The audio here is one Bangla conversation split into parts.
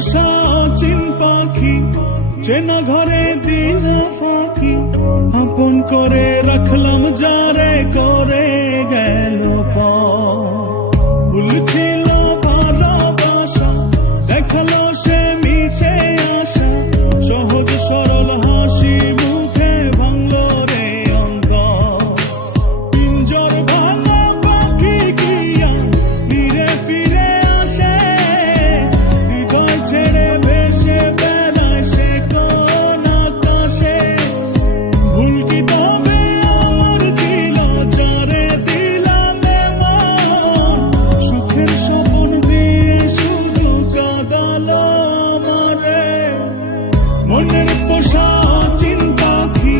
পোষা অচিন পাখি চেনা ঘরে দিল ফাঁকি, আপন করে রাখলাম যারে করে গেল ভুল ছিল ভালোবাসা, দেখালো সে মিছে আশা, সহজ সরল হাসি মুখে ভাঙলো রে অন্তর। পিঞ্জর ভাঙা পাখি কিয়া ফিরে ফিরে আসে, হৃদয় ছেড়ে ভেসে বেড়ায় সে কোন আকাশে। ভুল কি তবে আমার ছিল যারে দিলাম এমন, সুখের স্বপ্ন দিয়ে শুধু কাঁদালো আমারে। মনের পোষা অচিন পাখি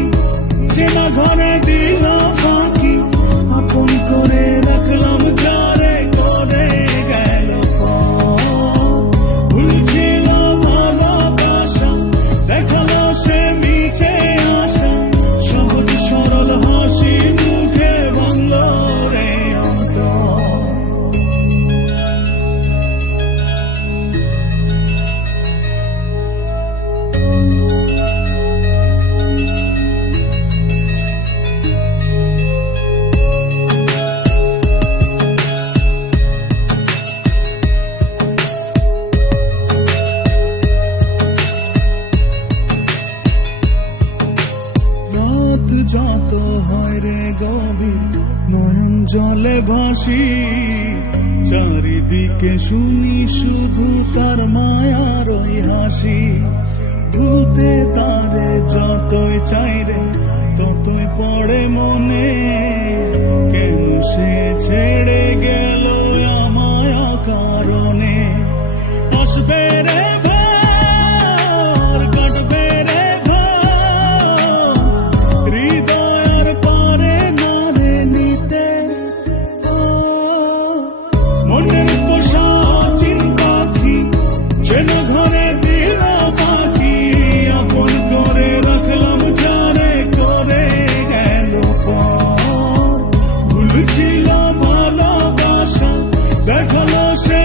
চেনা ঘরে দিল ফাঁকি, আপন করে রাখলাম যারে করে গেল ভুল ছিল ভালোবাসা, দেখালো সে মিছে আশা, সহজ সরল হাসি মুখে ভাঙলো রে অন্তর। রাত যত হয় রে গভীর নয়ন জলে ভাসি, চারিদিকে শুনি শুধু তার মায়ার ওই হাসি। ভুলতে তারে যতই চাই রে ততই পড়ে মনে, কেন সে ছেড়ে গেল আমায় কারণে। আসবে রে কাটবে রে হৃদয়ের পারে না রে নিতে। মনের পোষা অচিন পাখি যেন ঘরে দিল পাখি, আপন করে রাখলাম যারে করে গেল ভুল ছিল ভালোবাসা, দেখালো সে